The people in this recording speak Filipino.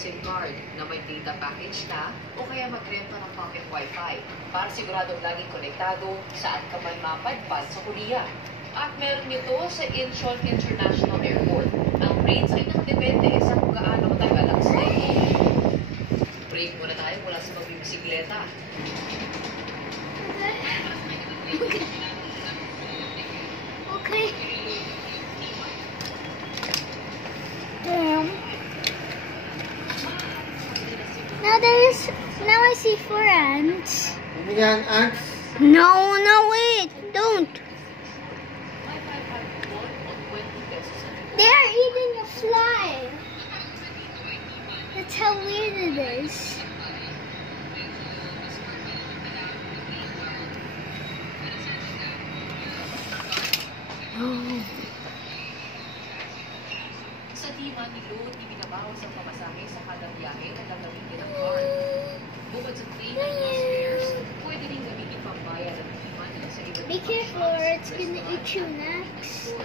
SIM card na may data package na o kaya magrenta ng pocket wifi para siguradong laging konektado saan ka man mapadpad sa Korea. At meron nito sa Incheon International Airport. Ang rates ay nakadepende sa kung gaano tagal ang stay mo. Break muna tayo mula sa magbibisikleta. Okay. Damn. Now I see 4 ants. Bumigyan ants? No, wait, don't. They are eating a fly. That's how weird it is. Oh. Sa Tima ni Lud, ibinabawas ang pamasahe sa kada biyahe na gagamitin ng card. Bukod sa free na fares, pwede rin gamitin pambayad ng Tima nila sa iba't Be careful or it's gonna eat you next.